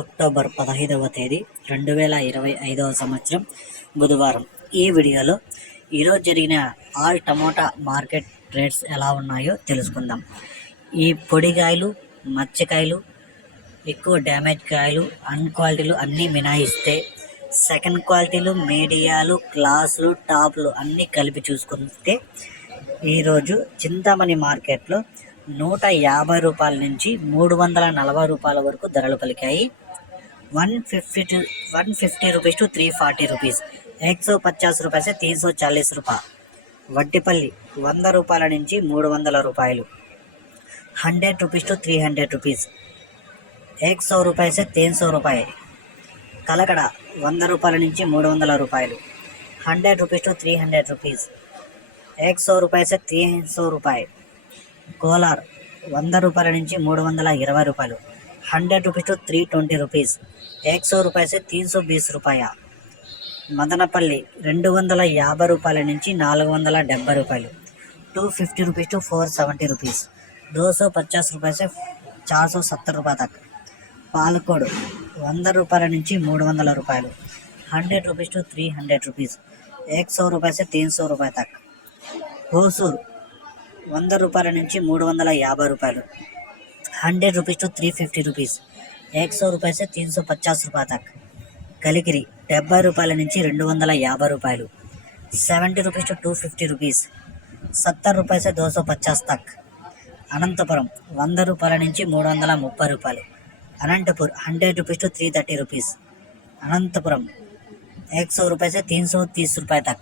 October 15వ తేదీ 2025వ సంవత్సరం బుధవారం. ఈ వీడియోలో ఈరోజు జరిగిన ఆల్ టమోటా మార్కెట్ రేట్స్ ఎలా ఉన్నాయో తెలుసుకుందాం. ఈ పొడికాయలు, మచ్చకాయలు, ఎక్కువ డ్యామేజ్ కాయలు, క్వాలిటీలు అన్నీ మినాయిస్తే సెకండ్ క్వాలిటీలు, మీడియాలు, క్లాసులు, టాప్లు అన్నీ కలిపి చూసుకుంటే ఈరోజు చింతామణి మార్కెట్లో 150 రూపాయల నుంచి 340 రూపాయల వరకు ధరలు పలికాయి. 150 रुपीज़ टू 340 रुपीज़, 150 रुपये से 340 रुपये. వడ్డిపల్లి 100 రూపాయల నుంచి 300 రూపాయలు, 100 रुपीज़ टू 300 रुपीज़, 100 रुपये से 300 रुपये. కలకడ 100 రూపాయల నుంచి 300 రూపాయలు, 100 रुपीज़ टू 300 रुपीज़, 100 रुपये से 300 रुपये. కోలార్ 100 రూపాయల నుంచి 320 రూపాయలు, 100 रुपीज़ टू 320 रुपीज़, 100 रुपये से 320 रुपया. మదనపల్లి 250 రూపాయల నుంచి 470 రూపాయలు, 250 रुपीज़ टू 470 रुपीज़, 250 रुपये से 470 रुपये तक. పాలకోడు 100 రూపాయల నుంచి 300 రూపాయలు, 100 रुपीज़ टू 300 रुपीज़, 100 रुपये से 300 रुपये तक. హోసూరు 100 రూపాయల నుంచి 350 రూపాయలు, 100 रुपीज़ टू 350 रुपीज़, 100 रुपये से 350 रुपये तक. కలికిరి 70 రూపాయల నుంచి 250 రూపాయలు, 70 रुपीज़ टू 250 रुपीज़, 70 रुपये से 250 तक. అనంతపురం 100 రూపాయల నుంచి 330 రూపాయలు, Anantapur 100 rupees to 330 rupees, Anantapuram 100 रुपये से 330 रुपये तक.